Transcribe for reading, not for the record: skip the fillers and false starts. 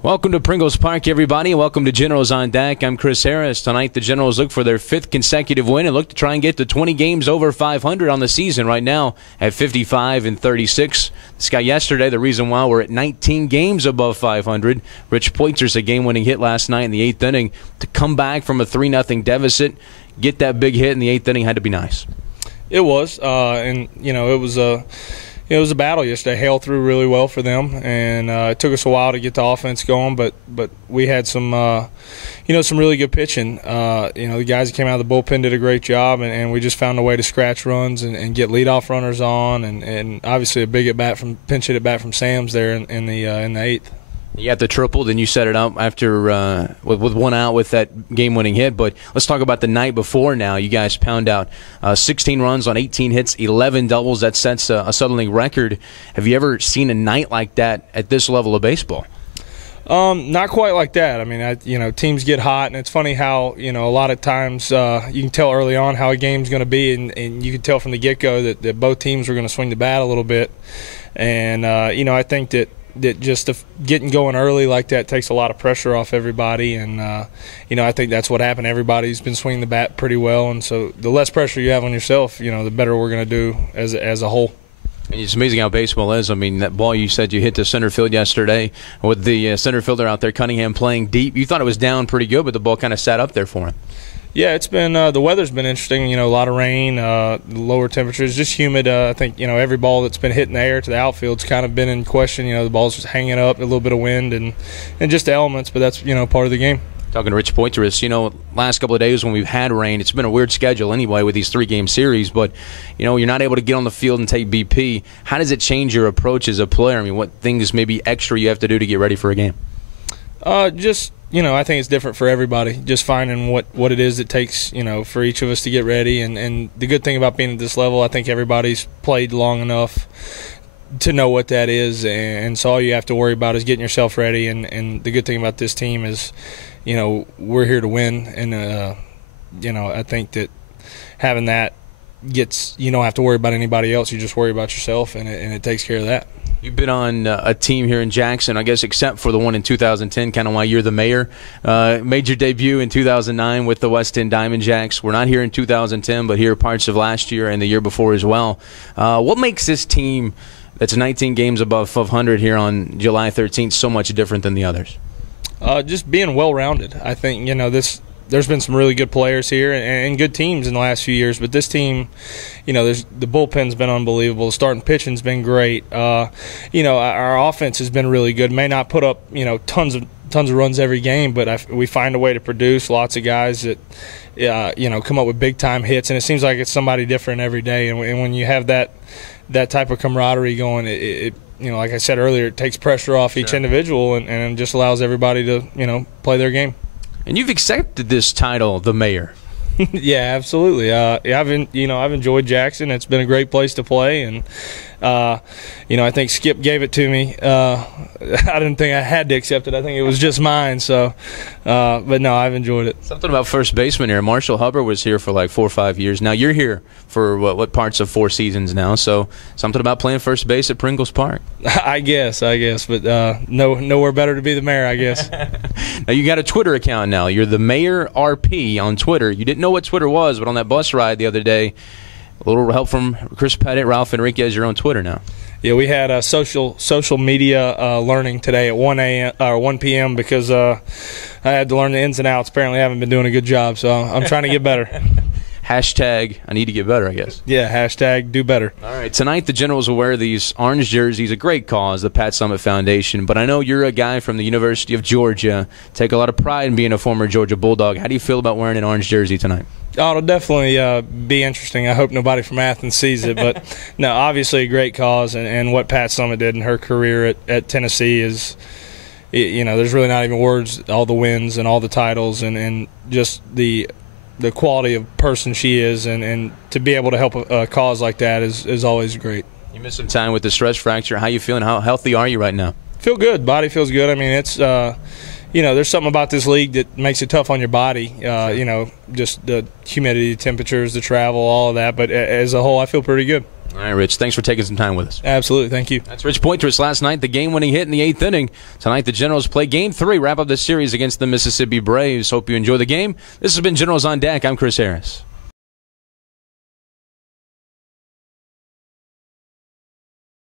Welcome to Pringles Park, everybody. Welcome to Generals on Deck. I'm Chris Harris. Tonight, the Generals look for their 5th consecutive win and look to try and get to 20 games over 500 on the season right now at 55-36. This guy yesterday, the reason why we're at 19 games above 500. Rich Poitzer's a game-winning hit last night in the 8th inning to come back from a 3-0 deficit. Get that big hit in the 8th inning had to be nice. It was, and it was a battle yesterday. Hale threw really well for them, and it took us a while to get the offense going, but we had some really good pitching. The guys that came out of the bullpen did a great job, and we just found a way to scratch runs and get leadoff runners on, and obviously a big pinch hit at bat from Sam's there in the 8th. You got the triple, then you set it up after with one out with that game-winning hit. But let's talk about the night before now. You guys pound out 16 runs on 18 hits, 11 doubles. That sets a Southern League record. Have you ever seen a night like that at this level of baseball? Not quite like that. I mean, teams get hot, and it's funny how, a lot of times you can tell early on how a game's going to be, and you can tell from the get-go that both teams are going to swing the bat a little bit. And, I think that just getting going early like that takes a lot of pressure off everybody, and I think that's what happened. Everybody's been swinging the bat pretty well, and so the less pressure you have on yourself, the better we're going to do as a whole. And it's amazing how baseball is. I mean, that ball you said you hit to center field yesterday with the center fielder out there, Cunningham, playing deep. You thought it was down pretty good, but the ball kind of sat up there for him. Yeah, it's been the weather's been interesting. A lot of rain, lower temperatures, just humid. I think every ball that's been hit in the air to the outfield's kind of been in question. The ball's just hanging up, a little bit of wind and just the elements, but that's part of the game. Talking to Rich Poitras, last couple of days when we've had rain, it's been a weird schedule anyway with these 3-game series, but you're not able to get on the field and take BP. How does it change your approach as a player? I mean, what things maybe extra you have to do to get ready for a game? I think it's different for everybody, just finding what it is it takes, for each of us to get ready. And the good thing about being at this level, I think everybody's played long enough to know what that is. And so all you have to worry about is getting yourself ready. And the good thing about this team is, we're here to win. And, I think that having that you don't have to worry about anybody else. You just worry about yourself, and it takes care of that. You've been on a team here in Jackson, I guess, except for the one in 2010, kind of why you're the mayor. Made your debut in 2009 with the West End Diamond Jacks. We're not here in 2010, but here parts of last year and the year before as well. What makes this team that's 19 games above 500 here on July 13th so much different than the others? Just being well-rounded. I think, there's been some really good players here and good teams in the last few years, but this team, the bullpen's been unbelievable. Starting pitching's been great. Our offense has been really good. May not put up, tons of runs every game, but we find a way to produce. Lots of guys that, come up with big-time hits, and it seems like it's somebody different every day. And when you have that type of camaraderie going, it like I said earlier, it takes pressure off each individual and just allows everybody to, play their game. And you've accepted this title, the mayor. Yeah, absolutely. I've enjoyed Jackson. It's been a great place to play, and I think Skip gave it to me. I didn't think I had to accept it. I think it was just mine. So, but no, I've enjoyed it. Something about first baseman here. Marshall Hubbard was here for like 4 or 5 years. Now you're here for what parts of 4 seasons now. So something about playing first base at Pringles Park. I guess. But nowhere better to be the mayor, I guess. Now you got a Twitter account now. You're the Mayor RP on Twitter. You didn't know what Twitter was, but on that bus ride the other day, a little help from Chris Pettit, Ralph Enriquez. You're on Twitter now. Yeah, we had a social media learning today at 1 p.m. because I had to learn the ins and outs. Apparently, I haven't been doing a good job, so I'm trying to get better. Hashtag, I need to get better, I guess. Yeah, hashtag do better. All right, tonight the Generals will wear these orange jerseys, a great cause, the Pat Summitt Foundation. But I know you're a guy from the University of Georgia. Take a lot of pride in being a former Georgia Bulldog. How do you feel about wearing an orange jersey tonight? Oh, it'll definitely be interesting. I hope nobody from Athens sees it. But, no, obviously a great cause. And what Pat Summitt did in her career at Tennessee is, there's really not even words, all the wins and all the titles and just the quality of person she is, and to be able to help a cause like that is always great. You missed some time with the stress fracture. How you feeling? How healthy are you right now? Feel good. Body feels good. I mean, it's there's something about this league that makes it tough on your body. Just the humidity, temperatures, the travel, all of that. But as a whole, I feel pretty good. All right, Rich, thanks for taking some time with us. Absolutely, thank you. That's Rich Poitras last night, the game-winning hit in the 8th inning. Tonight, the Generals play Game 3, wrap up the series against the Mississippi Braves. Hope you enjoy the game. This has been Generals on Deck. I'm Chris Harris.